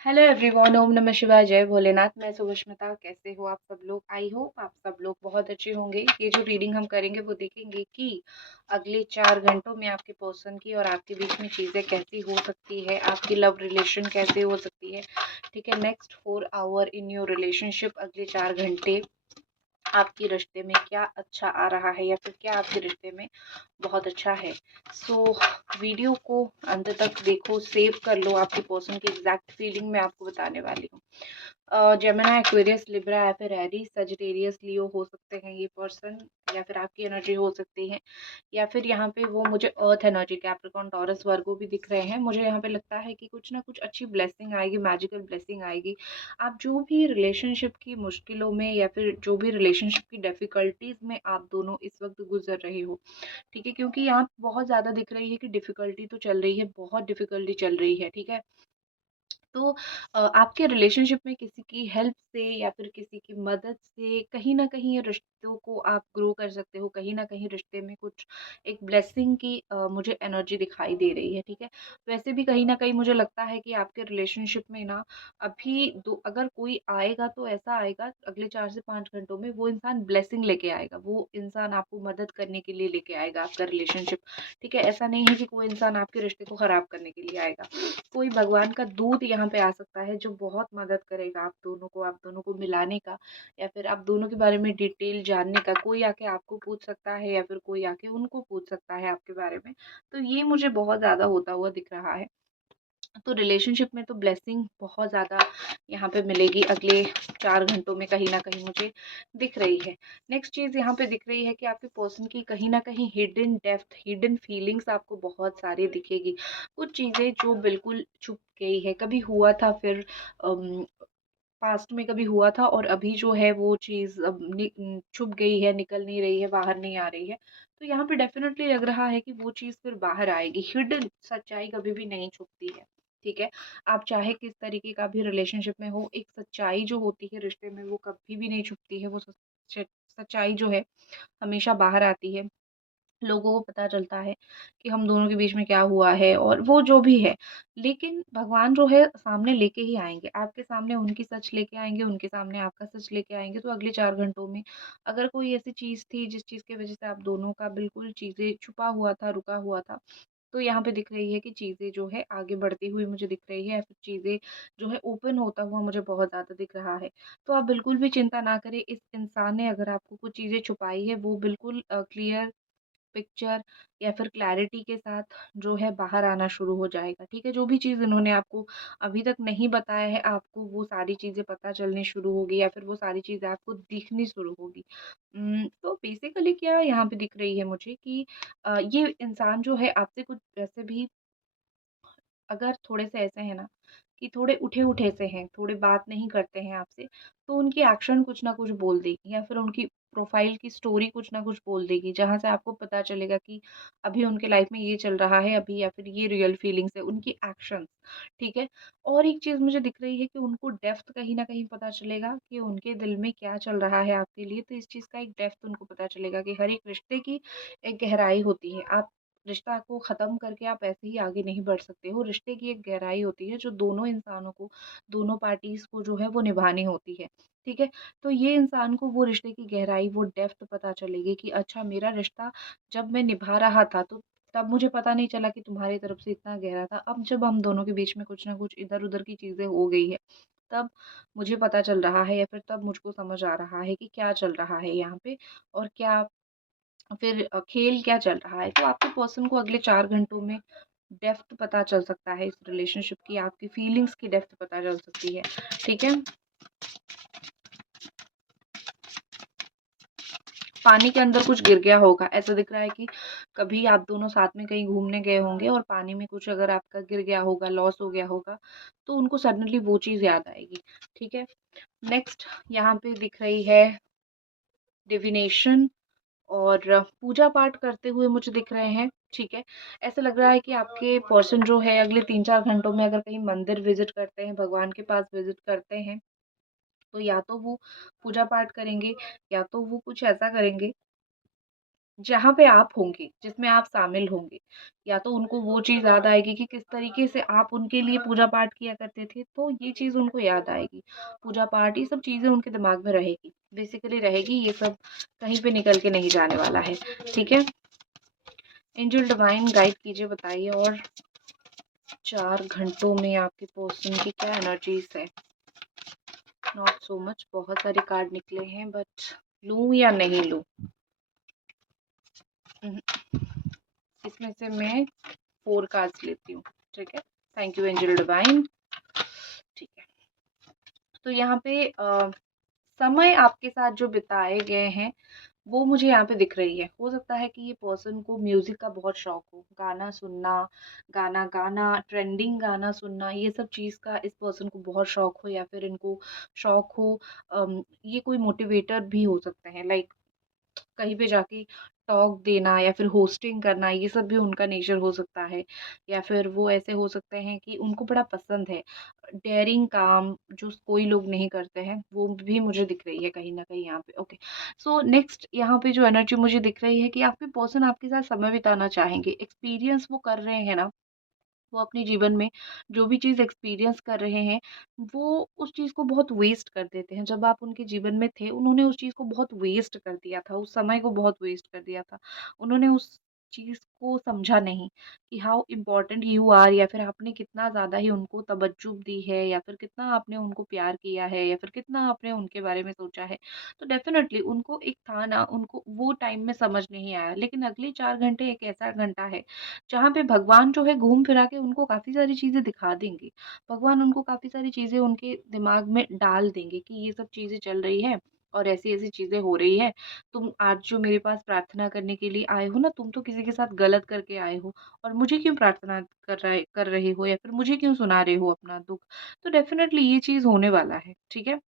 Hello everyone, ओम नमः शिवाय, जय भोलेनाथ। मैं सुभष्मिता। कैसे हो आप सब लोग? आई होप आप सब लोग बहुत अच्छे होंगे। ये जो रीडिंग हम करेंगे वो देखेंगे कि अगले 4 घंटों में आपके पर्सन की और आपके बीच में चीज़ें कैसी हो सकती है, आपकी लव रिलेशन कैसे हो सकती है। ठीक है, next 4 hour in your relationship, अगले 4 घंटे आपके रिश्ते में क्या अच्छा आ रहा है या फिर क्या आपके रिश्ते में बहुत अच्छा है। सो वीडियो को अंत तक देखो, सेव कर लो। आपकी पर्सन की एग्जैक्ट फीलिंग मैं आपको बताने वाली हूँ। जेमिनी, एक्वेरियस, लिब्रा या फिर एरीज, सजिटेरियस, लियो हो सकते हैं ये पर्सन, या फिर आपकी एनर्जी हो सकती है, या फिर यहाँ पे वो मुझे अर्थ एनर्जी, कैप्रिकॉर्न, टॉरस, वर्गो भी दिख रहे हैं। मुझे यहाँ पे लगता है कि कुछ ना कुछ अच्छी ब्लेसिंग आएगी, मैजिकल ब्लेसिंग आएगी। आप जो भी रिलेशनशिप की मुश्किलों में या फिर जो भी रिलेशनशिप की डिफिकल्टीज में आप दोनों इस वक्त गुजर रहे हो, ठीक है, क्योंकि यहाँ बहुत ज्यादा दिख रही है कि डिफिकल्टी तो चल रही है, बहुत डिफिकल्टी चल रही है। ठीक है, तो आपके रिलेशनशिप में किसी की हेल्प से या फिर किसी की मदद से कहीं ना कहीं ये रिश्तों को आप ग्रो कर सकते हो। कहीं ना कहीं रिश्ते में कुछ एक ब्लेसिंग की मुझे एनर्जी दिखाई दे रही है। ठीक है, वैसे भी कहीं ना कहीं मुझे लगता है कि आपके रिलेशनशिप में ना अभी दो अगर कोई आएगा तो ऐसा आएगा अगले 4 से 5 घंटों में, वो इंसान ब्लेसिंग लेके आएगा, वो इंसान आपको मदद करने के लिए लेके आएगा आपका रिलेशनशिप। ठीक है, ऐसा नहीं है कि कोई इंसान आपके रिश्ते को खराब करने के लिए आएगा। कोई भगवान का दूत यहाँ पे आ सकता है जो बहुत मदद करेगा आप दोनों को मिलाने का, या फिर आप दोनों के बारे में डिटेल जानने का। कोई आके आपको पूछ सकता है या फिर कोई आके उनको पूछ सकता है आपके बारे में। तो ये मुझे बहुत ज़्यादा होता हुआ दिख रहा है। तो रिलेशनशिप में तो ब्लेसिंग बहुत ज़्यादा यहाँ पे मिलेगी अगले 4 घंटों में, कहीं ना कहीं मुझे दिख रही है। नेक्स्ट चीज़ यहाँ पे दिख रही है कि आपके पर्सन की कहीं ना कहीं हिडन डेप्थ, हिडन फीलिंग्स आपको बहुत सारी दिखेगी। कुछ चीज़ें जो बिल्कुल छुप गई है, कभी हुआ था, फिर पास्ट में कभी हुआ था, और अभी जो है वो चीज़ अब छुप गई है, निकल नहीं रही है, बाहर नहीं आ रही है। तो यहाँ पे डेफिनेटली लग रहा है कि वो चीज़ फिर बाहर आएगी। हिडन सच्चाई कभी भी नहीं छुपती है। ठीक है, आप चाहे किस तरीके का भी रिलेशनशिप में हो, एक सच्चाई जो होती है रिश्ते में वो कभी भी नहीं छुपती है। वो सच्चाई जो है हमेशा बाहर आती है। लोगों को पता चलता है कि हम दोनों के बीच में क्या हुआ है और वो जो भी है। लेकिन भगवान जो है सामने लेके ही आएंगे, आपके सामने उनकी सच लेके आएंगे, उनके सामने आपका सच लेके आएंगे। तो अगले 4 घंटों में अगर कोई ऐसी चीज थी जिस चीज की वजह से आप दोनों का बिल्कुल चीजें छुपा हुआ था, रुका हुआ था, तो यहाँ पे दिख रही है कि चीजें जो है आगे बढ़ती हुई मुझे दिख रही है, या फिर चीजें जो है ओपन होता हुआ मुझे बहुत ज्यादा दिख रहा है। तो आप बिल्कुल भी चिंता ना करें। इस इंसान ने अगर आपको कुछ चीजें छुपाई है वो बिल्कुल क्लियर पिक्चर या फिर क्लैरिटी के साथ जो है बाहर आना शुरू हो जाएगा। ठीक है, जो भी चीज़ इन्होंने आपको अभी तक नहीं बताया है, आपको वो सारी चीज़ें पता चलनी शुरू होगी, या फिर वो सारी चीज़ें आपको दिखनी शुरू होगी। तो बेसिकली क्या यहाँ पे दिख रही है मुझे कि ये इंसान जो है आपसे कुछ वैसे भी, अगर थोड़े से ऐसे हैं ना कि थोड़े उठे उठे से हैं, थोड़े बात नहीं करते हैं आपसे, तो उनकी एक्शन कुछ ना कुछ बोल देगी, या फिर उनकी प्रोफाइल की स्टोरी कुछ ना कुछ बोल देगी, जहाँ से आपको पता चलेगा कि अभी उनके लाइफ में ये चल रहा है अभी, या फिर ये रियल फीलिंग्स है उनकी एक्शंस। ठीक है, और एक चीज मुझे दिख रही है कि उनको डेप्थ कहीं ना कहीं पता चलेगा कि उनके दिल में क्या चल रहा है आपके लिए। तो इस चीज का एक डेप्थ उनको पता चलेगा कि हर एक रिश्ते की एक गहराई होती है। आप रिश्ता को ख़त्म करके आप ऐसे ही आगे नहीं बढ़ सकते हो। रिश्ते की एक गहराई होती है जो दोनों इंसानों को, दोनों पार्टीज़ को जो है वो निभानी होती है। ठीक है? तो ये इंसान को वो रिश्ते की गहराई, वो डेप्थ पता चलेगी कि अच्छा, मेरा रिश्ता जब मैं निभा रहा था तो तब मुझे पता नहीं चला कि तुम्हारी तरफ से इतना गहरा था। अब जब हम दोनों के बीच में कुछ ना कुछ इधर-उधर की चीज़ें हो गई है, तब मुझे पता चल रहा है, या फिर तब मुझको समझ आ रहा है कि क्या चल रहा है यहाँ पे, और क्या फिर खेल क्या चल रहा है। तो आपके पर्सन को अगले 4 घंटों में डेप्थ पता चल सकता है इस रिलेशनशिप की, आपकी फीलिंग्स की डेप्थ पता चल सकती है। ठीक है, पानी के अंदर कुछ गिर गया होगा, ऐसा दिख रहा है कि कभी आप दोनों साथ में कहीं घूमने गए होंगे और पानी में कुछ अगर आपका गिर गया होगा, लॉस हो गया होगा, तो उनको सडनली वो चीज़ याद आएगी। ठीक है, नेक्स्ट यहाँ पे दिख रही है डिविनेशन और पूजा पाठ करते हुए मुझे दिख रहे हैं। ठीक है, ऐसा लग रहा है कि आपके पर्सन जो है अगले 3-4 घंटों में अगर कहीं मंदिर विजिट करते हैं, भगवान के पास विजिट करते हैं, तो या तो वो पूजा पाठ करेंगे, या तो वो कुछ ऐसा करेंगे जहाँ पे आप होंगे, जिसमें आप शामिल होंगे, या तो उनको वो चीज़ याद आएगी कि किस तरीके से आप उनके लिए पूजा-पाठ किया करते थे, तो ये चीज़ उनको याद आएगी। पूजा-पाठ ये सब चीज़ें उनके दिमाग में रहेगी, बेसिकली रहेगी, ये सब कहीं पे निकल के नहीं जाने वाला है, ठीक है? एंजल डिवाइन गाइड कीजिए, बताइए और 4 घंटों में आपके पर्सन की क्या एनर्जीज़ है? नॉट सो मच, बहुत सारे कार्ड निकले हैं, बट लूँ या नहीं लूँ? इसमें से मैं 4 कार्ड्स लेती हूँ, ठीक है? Thank you angel divine. ठीक है, तो यहाँ पे समय आपके साथ जो बिताए गए हैं वो मुझे यहाँ पे दिख रही है। हो सकता है कि ये पर्सन को म्यूज़िक का बहुत शौक हो, गाना सुनना, गाना गाना, ट्रेंडिंग गाना सुनना, ये सब चीज़ का इस पर्सन को बहुत शौक हो, या फिर इनको शौक हो ये कोई मोटिवेटर भी हो सकते हैं, लाइक कहीं पे जाके टॉक देना या फिर होस्टिंग करना, ये सब भी उनका नेचर हो सकता है। या फिर वो ऐसे हो सकते हैं कि उनको बड़ा पसंद है डेयरिंग काम, जो कोई लोग नहीं करते हैं, वो भी मुझे दिख रही है कहीं न कहीं यहाँ पे। ओके, सो नेक्स्ट यहाँ पे जो एनर्जी मुझे दिख रही है कि आपके पर्सन आपके साथ समय बिताना चाहेंगे। एक्सपीरियंस वो कर रहे हैं ना, वो अपने जीवन में जो भी चीज़ एक्सपीरियंस कर रहे हैं, वो उस चीज़ को बहुत वेस्ट कर देते हैं। जब आप उनके जीवन में थे, उन्होंने उस चीज़ को बहुत वेस्ट कर दिया था, उस समय को बहुत वेस्ट कर दिया था। उन्होंने उस चीज़ को समझा नहीं कि हाउ इम्पोर्टेंट यू आर, या फिर आपने कितना ज़्यादा ही उनको तवज्जुह दी है, या फिर कितना आपने उनको प्यार किया है, या फिर कितना आपने उनके बारे में सोचा है। तो डेफ़िनेटली उनको एक था ना, उनको वो टाइम में समझ नहीं आया। लेकिन अगले 4 घंटे एक ऐसा घंटा है जहाँ पे भगवान जो है घूम फिरा के उनको काफ़ी सारी चीज़ें दिखा देंगे। भगवान उनको काफ़ी सारी चीज़ें उनके दिमाग में डाल देंगे कि ये सब चीज़ें चल रही हैं और ऐसी-ऐसी चीज़ें हो रही हैं। तुम आज जो मेरे पास प्रार्थना करने के लिए आए हो ना, तुम तो किसी के साथ गलत करके आए हो और मुझे क्यों प्रार्थना कर रहे हो, या फिर मुझे क्यों सुना रहे हो अपना दुःख। तो डेफ़िनेटली ये चीज़ होने वाला है, ठीक है?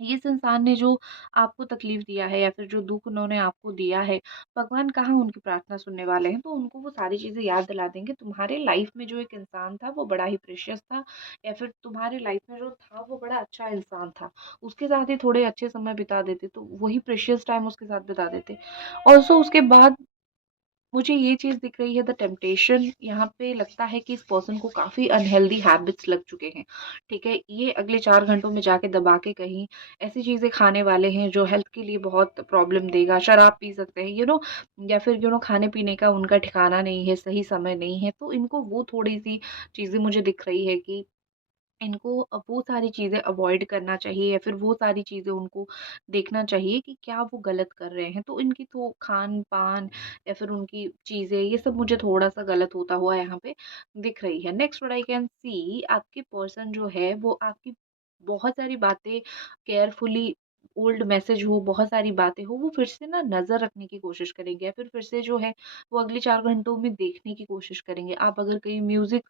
इस इंसान ने जो आपको तकलीफ दिया है, या फिर जो दुःख उन्होंने आपको दिया है, भगवान कहाँ उनकी प्रार्थना सुनने वाले हैं। तो उनको वो सारी चीज़ें याद दिला देंगे। तुम्हारे लाइफ में जो एक इंसान था वो बड़ा ही प्रेशियस था, या फिर तुम्हारे लाइफ में जो था वो बड़ा अच्छा इंसान था। उसके साथ ही थोड़े अच्छे समय बिता देते तो वही प्रेशियस टाइम उसके साथ बिता देते। ऑल्सो उसके बाद मुझे ये चीज़ दिख रही है, द टेम्पटेशन, यहाँ पे लगता है कि इस पर्सन को काफ़ी अनहेल्दी हैबिट्स लग चुके हैं, ठीक है? ये अगले 4 घंटों में जाके दबा के कहीं ऐसी चीज़ें खाने वाले हैं जो हेल्थ के लिए बहुत प्रॉब्लम देगा। शराब पी सकते हैं, या फिर खाने-पीने का उनका ठिकाना नहीं है, सही समय नहीं है, तो इनको वो थोड़ी-सी चीज़ें मुझे दिख रही है कि इनको वो सारी चीज़ें अवॉइड करना चाहिए, या फिर वो सारी चीज़ें उनको देखना चाहिए कि क्या वो गलत कर रहे हैं। तो इनकी तो खान-पान या फिर उनकी चीज़ें, ये सब मुझे थोड़ा-सा गलत होता हुआ यहाँ पे दिख रही है। Next what I can see, आपके पर्सन जो है वो आपकी बहुत सारी बातें केयरफुली, ओल्ड मैसेज हो, बहुत सारी बातें हो, वो फिर से ना नज़र रखने की कोशिश करेंगे, या फिर से जो है वो अगले 4 घंटों में देखने की कोशिश करेंगे। आप अगर कहीं म्यूज़िक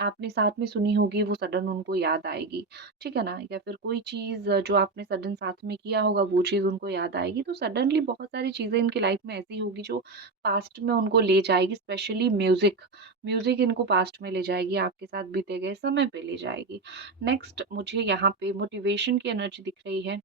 आपने साथ में सुनी होगी, वो सडन उनको याद आएगी, ठीक है ना? या फिर कोई चीज़ जो आपने सडन साथ में किया होगा, वो चीज़ उनको याद आएगी। तो सडनली बहुत सारी चीज़ें इनकी लाइफ में ऐसी होगी जो पास्ट में उनको ले जाएगी, स्पेशली म्यूज़िक। म्यूज़िक इनको पास्ट में ले जाएगी, आपके साथ बीते गए समय पे ले जाएगी। नेक्स्ट मुझे यहाँ पे मोटिवेशन की एनर्जी दिख रही है।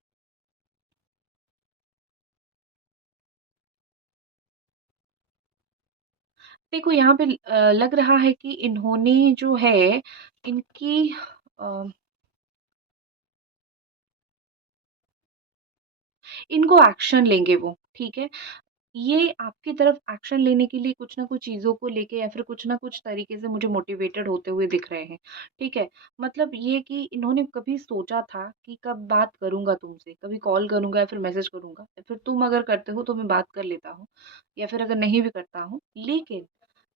देखो यहाँ पे लग रहा है कि इन्होंने जो है इनकी अ इनको एक्शन लेंगे वो, ठीक है? ये आपकी तरफ एक्शन लेने के लिए कुछ न कुछ चीज़ों को लेके, या फिर कुछ न कुछ तरीके से मुझे मोटिवेटेड होते हुए दिख रहे हैं, ठीक है? मतलब ये कि इन्होंने कभी सोचा था कि कब बात करूँगा तुमसे, कभी कॉल करूँगा या फिर मैसेज करूँगा, या फिर तुम अगर करते हो तो मैं बात कर लेता हूँ, या फिर अगर नहीं भी करता हूँ, लेकिन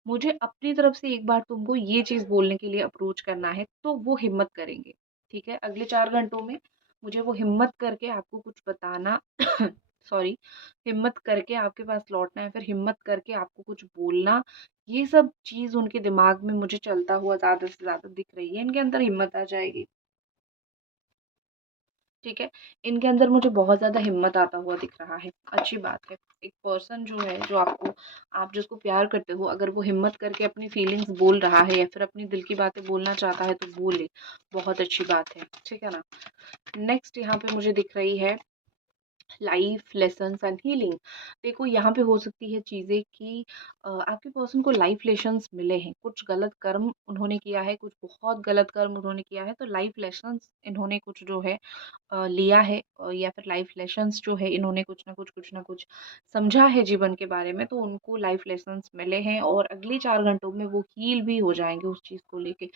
मुझे अपनी तरफ से एक बार तुमको ये चीज़ बोलने के लिए अप्रोच करना है, तो वो हिम्मत करेंगे, ठीक है? अगले 4 घंटों में मुझे वो हिम्मत करके आपको कुछ बताना सॉरी, हिम्मत करके आपके पास लौटना है, फिर हिम्मत करके आपको कुछ बोलना, ये सब चीज़ उनके दिमाग में मुझे चलता हुआ ज़्यादा से ज़्यादा दिख रही है। इनके अंदर हिम्मत आ जाएगी, ठीक है? इनके अंदर मुझे बहुत ज़्यादा हिम्मत आता हुआ दिख रहा है, अच्छी बात है। एक पर्सन जो है, जो आप जिसको प्यार करते हो, अगर वो हिम्मत करके अपनी फीलिंग्स बोल रहा है, या फिर अपनी दिल की बातें बोलना चाहता है, तो बोले, बहुत अच्छी बात है, ठीक है ना? नेक्स्ट यहाँ पे मुझे दिख रही है लाइफ लेसन्स एंड हीलिंग। देखो यहाँ पे हो सकती है चीज़ें कि आपके पर्सन को लाइफ लेसन्स मिले हैं, कुछ गलत कर्म उन्होंने किया है, कुछ बहुत गलत कर्म उन्होंने किया है, तो लाइफ लेसन्स इन्होंने कुछ जो है लिया है, या फिर लाइफ लेसन्स जो है इन्होंने कुछ ना कुछ समझा है जीवन के बारे में, तो उनको लाइफ लेसन्स मिले हैं और अगले 4 घंटों में वो हील भी हो जाएंगे उस चीज़ को लेके।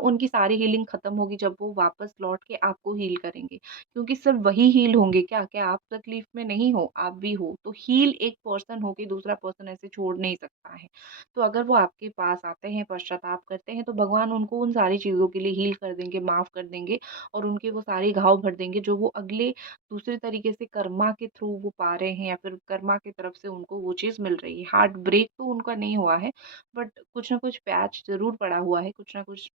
उनकी सारी हीलिंग खत्म होगी जब वो वापस लौट के आपको हील करेंगे, क्योंकि सिर्फ वही हील होंगे क्या आप तकलीफ में नहीं हो, आप भी हो, तो हील एक पर्सन होके दूसरा पर्सन ऐसे छोड़ नहीं सकता है। तो अगर वो आपके पास आते हैं, पश्चाताप करते हैं, तो भगवान उनको उन सारी चीज़ों के लिए हील कर देंगे, माफ़ कर देंगे और उनके वो सारे घाव भर देंगे जो वो अगले दूसरे तरीके से कर्मा के थ्रू वो पा रहे हैं, या फिर कर्मा की तरफ से उनको वो चीज़ मिल रही है। हार्ट ब्रेक तो उनका नहीं हुआ है, बट कुछ ना कुछ पैच ज़रूर पड़ा हुआ है, कुछ ना कुछ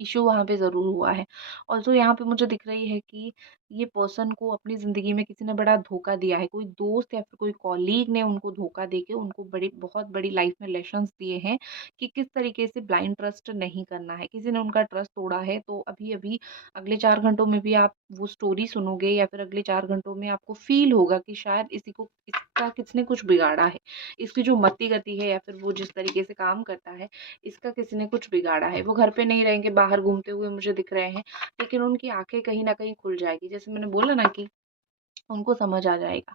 इश्यू वहाँ पे ज़रूर हुआ है। और जो यहाँ पे मुझे दिख रही है कि ये पर्सन को अपनी ज़िंदगी में किसी ने बड़ा धोखा दिया है। कोई दोस्त या फिर कोई कॉलीग ने उनको धोखा देके उनको बहुत बड़ी लाइफ़ में लेसन्स दिए हैं कि किस तरीके से ब्लाइंड ट्रस्ट नहीं करना है। किसी ने उनका ट्रस्ट तोड़ा है, तो अभी-अभी अगले 4 घंटों में भी आप वो स्टोरी सुनोगे, या फिर अगले 4 घंटों में आपको फ़ील होगा कि शायद इसका किसने कुछ बिगाड़ा है। इसकी जो मति गति है या फिर वो जिस तरीके से काम करता है, इसका किसी ने कुछ बिगाड़ा है। वो घर पे नहीं रहेंगे, बाहर घूमते हुए मुझे दिख रहे हैं, लेकिन उनकी आँखें कहीं न कहीं खुल जाएगी। जैसे मैंने बोला ना कि उनको समझ आ जाएगा।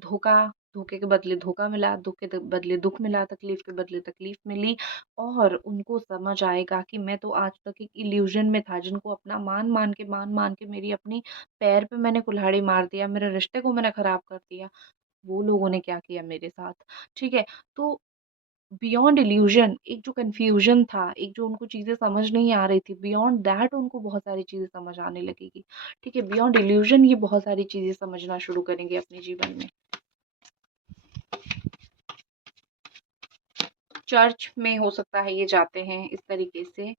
धोखा धोखे के बदले धोखा मिला, दुःख के बदले दुःख मिला, तकलीफ के बदले तकलीफ मिली, और उनको समझ आएगा कि मैं तो आज तक एक इल्यूज़न में था, जिनको अपना मान-मान के मेरी अपनी पैर पे मैंने कुल्हाड़ी मार दिया, मेरे रिश्ते को मैंने खराब कर दिया, वो लोगों ने क्या किया मेरे साथ, ठीक है? तो बियॉन्ड इल्यूजन एक जो कन्फ्यूजन था, एक जो उनको चीज़ें समझ नहीं आ रही थी, बियॉन्ड दैट उनको बहुत सारी चीज़ें समझ आने लगेगी। ठीक है? बियॉन्ड इल्यूजन ये बहुत सारी चीज़ें समझना शुरू करेंगे अपने जीवन में। चर्च में हो सकता है ये जाते हैं इस तरीके से।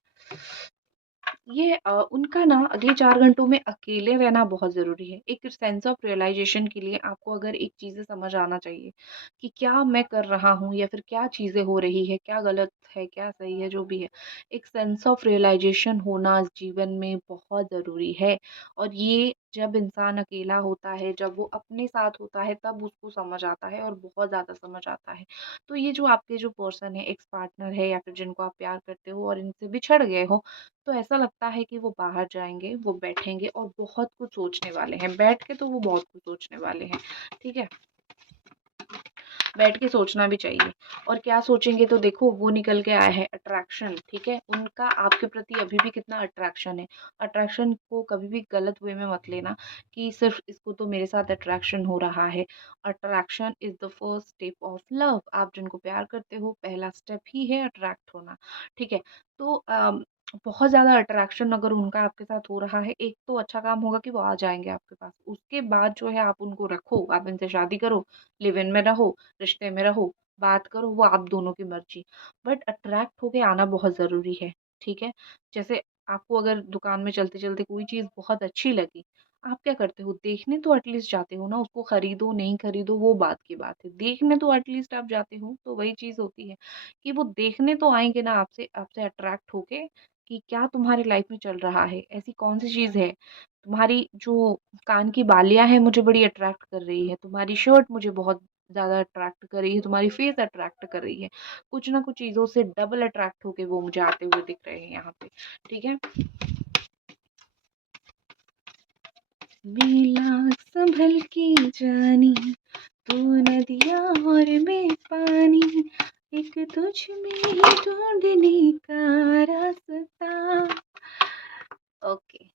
ये उनका ना अगले 4 घंटों में अकेले रहना बहुत ज़रूरी है। एक सेंस ऑफ रियलाइज़ेशन के लिए आपको अगर एक चीज़ें समझ आना चाहिए कि क्या मैं कर रहा हूँ, या फिर क्या चीज़ें हो रही है, क्या गलत है, क्या सही है, जो भी है। एक सेंस ऑफ रियलाइज़ेशन होना जीवन में बहुत ज़रूरी है, और ये जब इंसान अकेला होता है, जब वो अपने साथ होता है, तब उसको समझ आता है, और बहुत ज़्यादा समझ आता है। तो ये जो आपके जो पर्सन है, एक्स पार्टनर है, या फिर जिनको आप प्यार करते हो और इनसे बिछड़ गए हो, तो ऐसा लगता है कि वो बाहर जाएँगे, वो बैठेंगे और बहुत कुछ सोचने वाले हैं। बैठ के तो वो बहुत कुछ सोचने वाले हैं, ठीक है? बैठ के सोचना भी चाहिए। और क्या सोचेंगे, तो देखो वो निकल के आया है अट्रैक्शन, ठीक है? उनका आपके प्रति अभी भी कितना अट्रैक्शन है। अट्रैक्शन को कभी भी गलत वे में मत लेना कि सिर्फ़ इसको तो मेरे साथ अट्रैक्शन हो रहा है। Attraction is the first step of love. आप जिनको प्यार करते हो, पहला स्टेप ही है अट्रैक्ट होना, ठीक है? तो बहुत ज़्यादा अट्रैक्शन अगर उनका आपके साथ हो रहा है, एक तो अच्छा काम होगा कि वो आ जाएँगे आपके पास। उसके बाद जो है आप उनको रखो, आप इनसे शादी करो, लिव इन में रहो, रिश्ते में रहो, बात करो, वो आप दोनों की मर्ज़ी। बट अट्रैक्ट होके आना बहुत ज़रूरी है, ठीक है? जैसे आपको अगर दुकान में चलते-चलते कोई चीज़ बहुत अच्छी लगी, आप क्या करते हो? देखने तो एटलीस्ट जाते हो ना, उसको खरीदो, नहीं खरीदो वो बात की बात है। देखने तो एटलीस्ट आप जाते हो, तो वही चीज़ होती है कि वो देखने तो आएँगे ना आपसे आपसे अट्रैक्ट होके कि क्या तुम्हारी लाइफ़ में चल रहा है? ऐसी कौन-सी चीज़ है? तुम्हारी जो कान की बालियाँ हैं मुझे बड़ी अट्रैक्ट कर रही है, तुम्हारी शर्ट मुझे बहुत ज़्यादा अट्रैक्ट कर रही है, तुम्हारी फेस अट्रैक्ट कर रही है। कुछ ना कुछ चीज़ों से डबल अट्रैक्ट होके वो मुझे आते हुए दिख रहे हैं यहाँ पे, ठीक है? मेला संभल के जानी, तू नदियाँ और मैं पानी, एक तुझ में ही ढूँढने का रास्ता। ओके।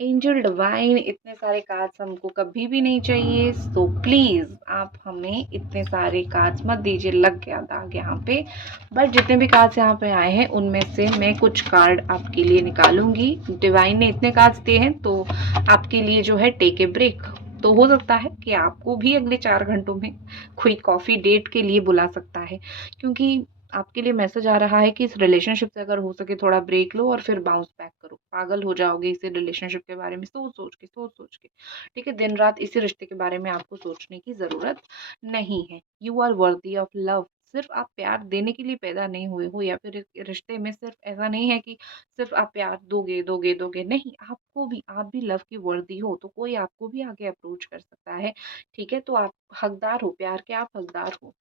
एंजल डिवाइन इतने सारे कार्ड्स हमको कभी भी नहीं चाहिए, सो प्लीज़ आप हमें इतने सारे कार्ड्स मत दीजिए। लग गया दाग यहाँ पे। बट जितने भी कार्ड्स यहाँ पे आए हैं उनमें से मैं कुछ कार्ड आपके लिए निकालूंगी। डिवाइन ने इतने कार्ड्स दिए हैं तो आपके लिए जो है टेक ए ब्रेक। तो हो सकता है कि आपको भी अगले 4 घंटों में कोई कॉफ़ी डेट के लिए बुला सकता है, क्योंकि आपके लिए मैसेज आ रहा है कि इस रिलेशनशिप से अगर हो सके थोड़ा ब्रेक लो और फिर बाउंस बैक करो। पागल हो जाओगे इसी रिलेशनशिप के बारे में सोच के, ठीक है? दिन रात इसी रिश्ते के बारे में आपको सोचने की ज़रूरत नहीं है। You are worthy of love, सिर्फ़ आप प्यार देने के लिए पैदा नहीं हुए हो या फिर इस रिश्ते में सिर्फ़ ऐसा नहीं है कि सिर्फ़ आप प्यार दोगे, दोगे, दोगे, नहीं, आपको भी आप भी लव की वर्दी हो, तो कोई आपको भी आगे अप्रोच कर सकता है, ठीक है? तो आप हकदार हो, प्यार के आप हकदार हो।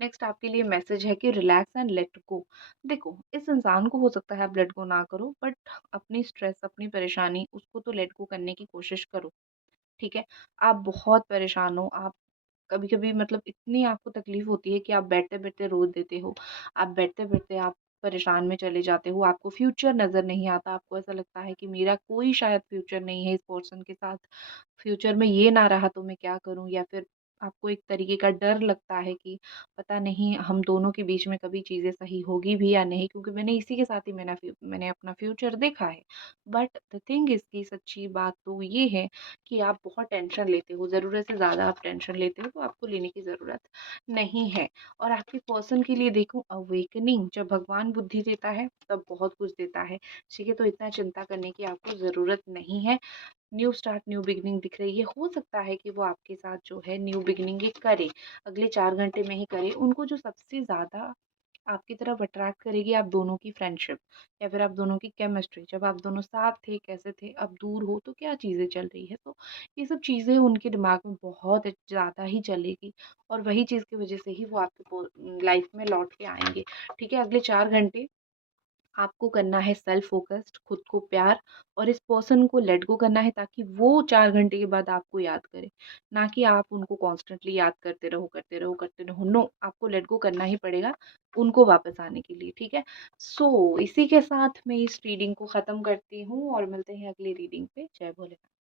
नेक्स्ट आपके लिए मैसेज है कि रिलैक्स एंड लेट गो। देखो, इस इंसान को हो सकता है आप लेट गो ना करो, बट अपनी स्ट्रेस, अपनी परेशानी उसको तो लेट गो करने की कोशिश करो, ठीक है? आप बहुत परेशान हो, आप कभी-कभी मतलब इतनी आपको तकलीफ़ होती है कि आप बैठते-बैठते रो देते हो। आप बैठते-बैठते आप परेशान में चले जाते हो, आपको फ्यूचर नज़र नहीं आता, आपको ऐसा लगता है कि मेरा कोई शायद फ्यूचर नहीं है इस पर्सन के साथ, फ्यूचर में ये ना रहा तो मैं क्या करूँ? या फिर आपको एक तरीके का डर लगता है कि पता नहीं हम दोनों के बीच में कभी चीज़ें सही होगी भी या नहीं, क्योंकि मैंने इसी के साथ ही मैंने अपना फ्यूचर देखा है। बट द थिंग इज़ कि सच्ची बात तो ये है कि आप बहुत टेंशन लेते हो, ज़रूरत से ज़्यादा आप टेंशन लेते हो, तो आपको लेने की ज़रूरत नहीं है। और आपके पर्सन के लिए देखो, अवेकनिंग जब भगवान बुद्धि देता है, तब बहुत कुछ देता है, ठीक है? तो इतना चिंता करने की आपको ज़रूरत नहीं है। न्यू स्टार्ट, न्यू बिगिनिंग दिख रही है, हो सकता है कि वो आपके साथ जो है न्यू बिगिनिंग ये करे, अगले 4 घंटे में ही करे। उनको जो सबसे ज़्यादा आपकी तरफ अट्रैक्ट करेगी आप दोनों की फ्रेंडशिप या फिर आप दोनों की केमिस्ट्री, जब आप दोनों साथ थे कैसे थे, अब दूर हो तो क्या चीज़ें चल रही है, तो ये सब चीज़ें उनके दिमाग में बहुत ज़्यादा ही चलेगी और वही चीज़ की वजह से ही वो आपके लाइफ में लौट के आएंगे, ठीक है? अगले 4 घंटे आपको करना है सेल्फ फोकस्ड, खुद को प्यार और इस पर्सन को लेट गो करना है, ताकि वो 4 घंटे के बाद आपको याद करे, ना कि आप उनको कॉन्स्टेंटली याद करते रहो, करते रहो, करते रहो। नो, आपको लेट गो करना ही पड़ेगा उनको वापस आने के लिए, ठीक है? इसी के साथ मैं इस रीडिंग को ख़त्म करती हूँ और मिलते हैं अगली रीडिंग पे। जय भोलेनाथ।